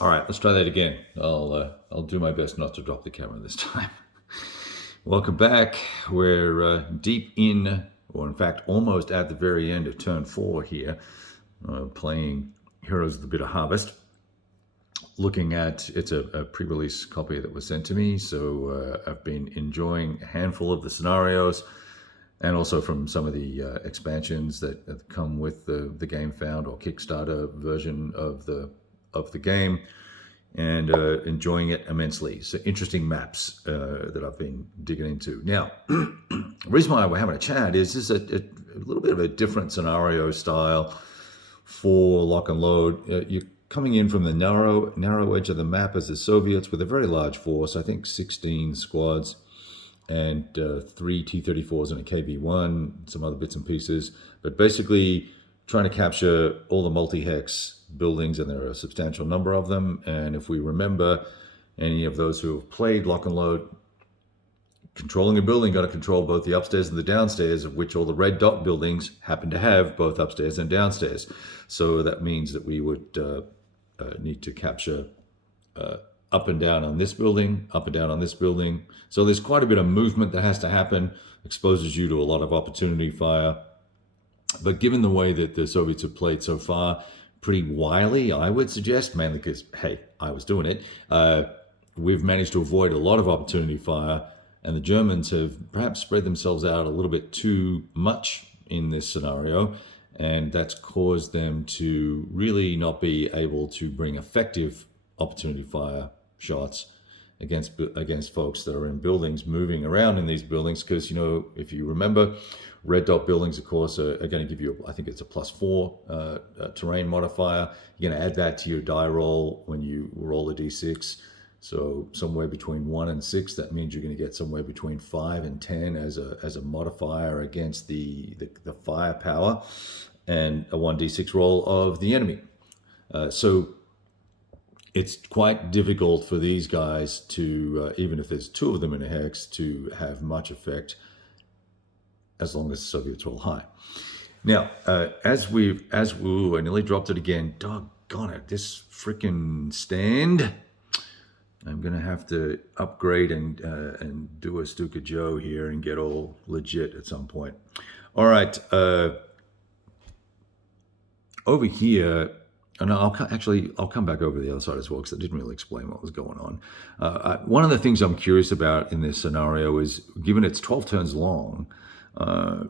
All right, let's try that again. I'll do my best not to drop the camera this time. Welcome back. We're deep in, or in fact, almost at the very end of turn 4 here, playing Heroes of the Bitter Harvest. Looking at, it's a pre-release copy that was sent to me, so I've been enjoying a handful of the scenarios, and also from some of the expansions that come with the Game Found or Kickstarter version of the game, and enjoying it immensely. So interesting maps that I've been digging into. Now, the reason why we're having a chat is a little bit of a different scenario style for lock and load. You're coming in from the narrow edge of the map as the Soviets with a very large force, I think 16 squads, and 3 T-34s and a KV-1, some other bits and pieces, but basically trying to capture all the multi-hex buildings, and there are a substantial number of them. And if we remember, any of those who have played lock and load, controlling a building got to control both the upstairs and the downstairs, of which all the red dot buildings happen to have both upstairs and downstairs. So that means that we would need to capture up and down on this building, up and down on this building. So there's quite a bit of movement that has to happen, exposes you to a lot of opportunity fire. But given the way that the Soviets have played so far, pretty wily, I would suggest, mainly because, hey, I was doing it, we've managed to avoid a lot of opportunity fire, and the Germans have perhaps spread themselves out a little bit too much in this scenario, and that's caused them to really not be able to bring effective opportunity fire shots against folks that are in buildings, moving around in these buildings, because, you know, if you remember, red dot buildings, of course, are going to give you, I think it's a +4 terrain modifier. You're going to add that to your die roll when you roll a d6. So somewhere between 1 and 6, that means you're going to get somewhere between 5 and 10 as a modifier against the firepower, and a 1d6 roll of the enemy. So it's quite difficult for these guys to, even if there's 2 of them in a hex, to have much effect as long as the Soviets roll high. Now, ooh, I nearly dropped it again. Doggone it, this freaking stand. I'm gonna have to upgrade and do a Stuka Joe here and get all legit at some point. All right, over here, and I'll come back over the other side as well, because I didn't really explain what was going on. One of the things I'm curious about in this scenario is, given it's 12 turns long,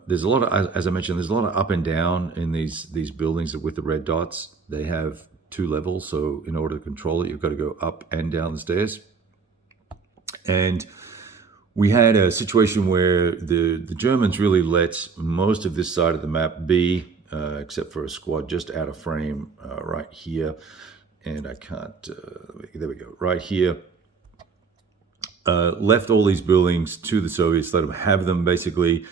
there's a lot of, as I mentioned, there's a lot of up and down in these buildings with the red dots. They have 2 levels, so in order to control it, you've got to go up and down the stairs. And we had a situation where the Germans really let most of this side of the map be, except for a squad just out of frame right here. And I can't, there we go, right here. Left all these buildings to the Soviets, let them have them basically.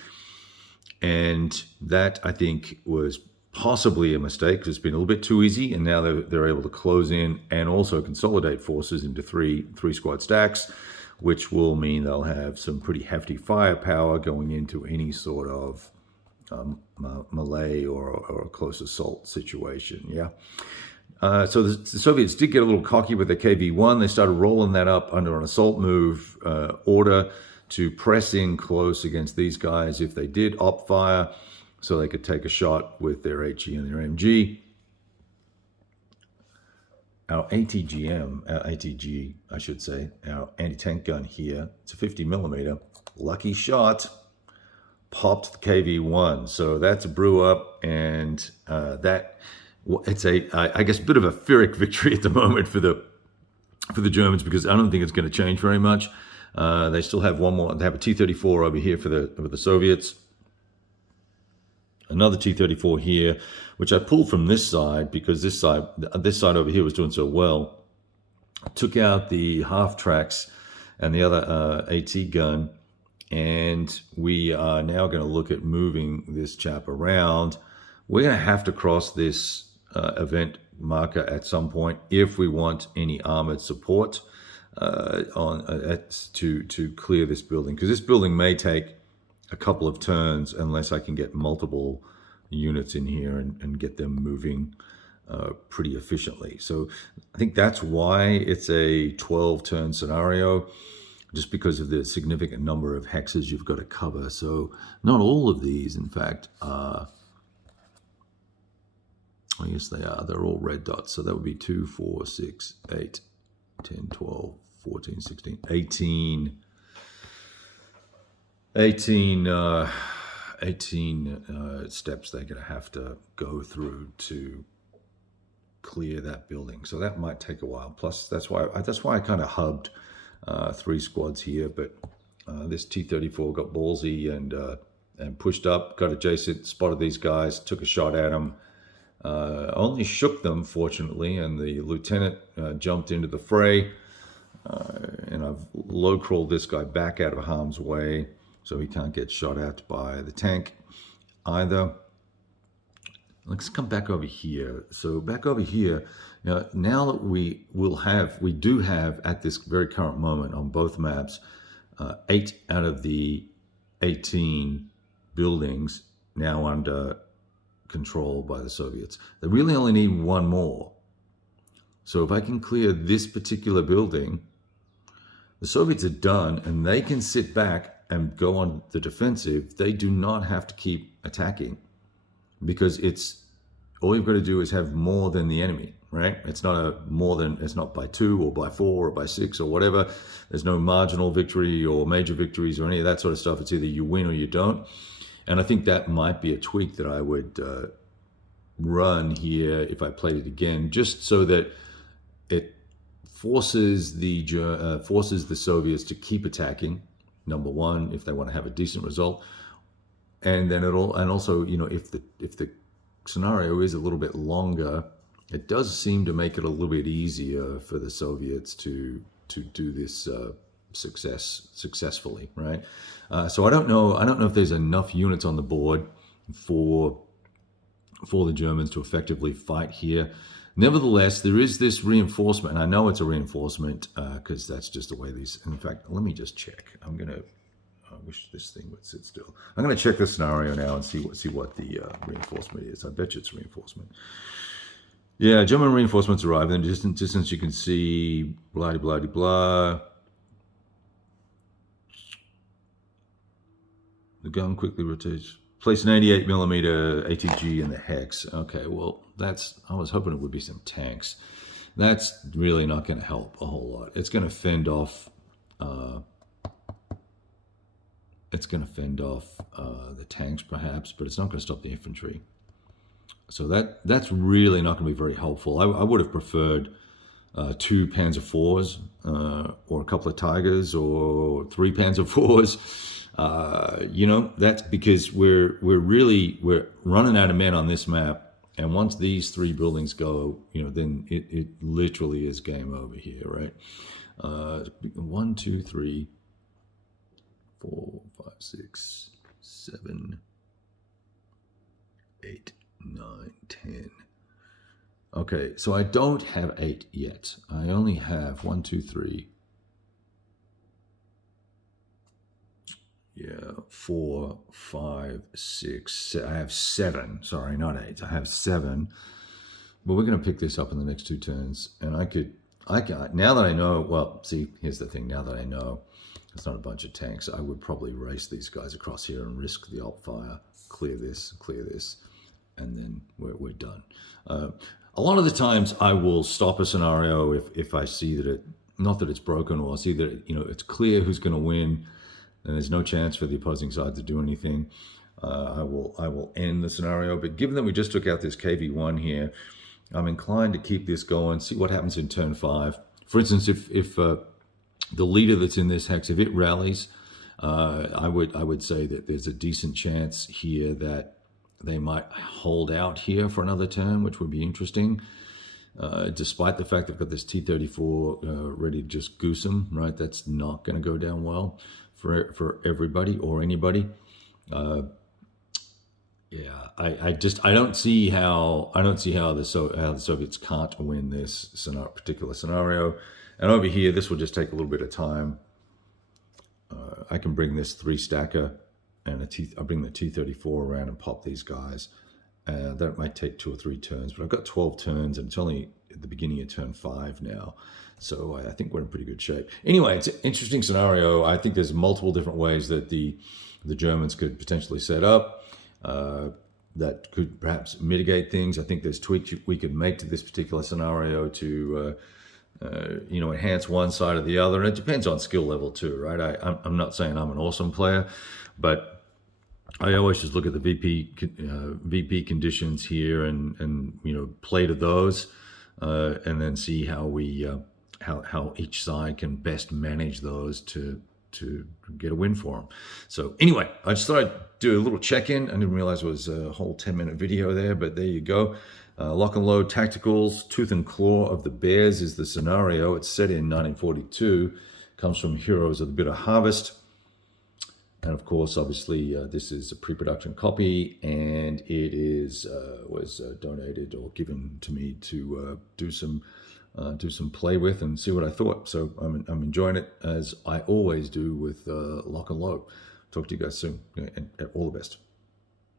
And that, I think, was possibly a mistake, because it's been a little bit too easy, and now they're able to close in and also consolidate forces into three squad stacks, which will mean they'll have some pretty hefty firepower going into any sort of melee or a close assault situation. Yeah. So the Soviets did get a little cocky with their KV-1. They started rolling that up under an assault move order to press in close against these guys if they did op fire, so they could take a shot with their HE and their MG. Our ATG, I should say, our anti-tank gun here, it's a 50 millimeter, lucky shot, popped the KV-1. So that's a brew up, and it's I guess a bit of a Pyrrhic victory at the moment for the Germans, because I don't think it's going to change very much. They still have one more. They have a T-34 over here for the Soviets. Another T-34 here, which I pulled from this side because this side over here was doing so well. Took out the half tracks and the other AT gun, and we are now going to look at moving this chap around. We're going to have to cross this event marker at some point if we want any armored support to clear this building, because this building may take a couple of turns unless I can get multiple units in here and get them moving pretty efficiently. So I think that's why it's a 12-turn scenario, just because of the significant number of hexes you've got to cover. So not all of these, in fact, are, I guess they are, they're all red dots. So that would be 2, 4, 6, 8, 10, 12, 14, 16, 18, 18 steps they're going to have to go through to clear that building. So that might take a while. Plus, that's why I kind of hubbed 3 squads here. But this T-34 got ballsy and pushed up, got adjacent, spotted these guys, took a shot at them. Only shook them, fortunately, and the lieutenant jumped into the fray. And I've low crawled this guy back out of harm's way so he can't get shot at by the tank either. Let's come back over here. So back over here, now that we do have at this very current moment on both maps, 8 out of the 18 buildings now under control by the Soviets. They really only need 1 more. So if I can clear this particular building, the Soviets are done and they can sit back and go on the defensive. They do not have to keep attacking, because it's all you've got to do is have more than the enemy, right? It's not it's not by 2 or by 4 or by 6 or whatever. There's no marginal victory or major victories or any of that sort of stuff. It's either you win or you don't. And I think that might be a tweak that I would run here if I played it again, just so that it forces the Soviets to keep attacking. Number one, if they want to have a decent result, and then also, if the scenario is a little bit longer, it does seem to make it a little bit easier for the Soviets to do this successfully, right? So I don't know if there's enough units on the board for the Germans to effectively fight here. Nevertheless, there is this reinforcement, and I know it's a reinforcement because that's just the way these. In fact, let me just check. I wish this thing would sit still. I'm going to check the scenario now and see what the reinforcement is. I bet you it's reinforcement. Yeah, German reinforcements arrive. In the distance you can see blah blah blah blah. The gun quickly rotates. Place an 88 millimeter ATG in the hex. Okay, well, I was hoping it would be some tanks. That's really not going to help a whole lot. It's going to fend off. The tanks, perhaps, but it's not going to stop the infantry. So that's really not going to be very helpful. I would have preferred 2 Panzer IVs or a couple of Tigers or 3 Panzer IVs. That's because we're running out of men on this map, and once these 3 buildings go, then it literally is game over here, right? 1, 2, 3, 4, 5, 6, 7, 8, 9, 10. Okay, so I don't have 8 yet. I only have 1, 2, 3. 4, 5, 6. I have 7. Sorry, not 8. I have 7. But we're going to pick this up in the next 2 turns. And I can, now that I know, well, see, here's the thing. Now that I know it's not a bunch of tanks, I would probably race these guys across here and risk the alt fire, clear this, and then we're done. A lot of the times I will stop a scenario if I see that not that it's broken, or I see that it's clear who's going to win, and there's no chance for the opposing side to do anything. I will end the scenario. But given that we just took out this KV-1 here, I'm inclined to keep this going, see what happens in turn 5. For instance, if the leader that's in this hex, if it rallies, I would say that there's a decent chance here that they might hold out here for another turn, which would be interesting. Despite the fact they've got this T-34 ready to just goose them, right? That's not going to go down well for everybody or anybody. I don't see how the Soviets can't win this particular scenario. And over here, this will just take a little bit of time. I can bring this 3-stacker and I'll bring the T-34 around and pop these guys, That might take 2 or 3 turns, but I've got 12 turns, and it's only at the beginning of turn 5 now. So I think we're in pretty good shape. Anyway, it's an interesting scenario. I think there's multiple different ways that the Germans could potentially set up that could perhaps mitigate things. I think there's tweaks we could make to this particular scenario to enhance one side or the other. And it depends on skill level too, right? I'm not saying I'm an awesome player, but I always just look at the VP conditions here and play to those, and then see how we how each side can best manage those to get a win for them. So anyway, I just thought I'd do a little check-in. I didn't realize it was a whole 10-minute video there, but there you go. Lock and Load Tacticals, Tooth and Claw of the Bears is the scenario. It's set in 1942, comes from Heroes of the Bitter Harvest. And of course, obviously, this is a pre-production copy, and it was donated or given to me to do some play with and see what I thought. So I'm enjoying it, as I always do with Lock and Load. Talk to you guys soon, and all the best.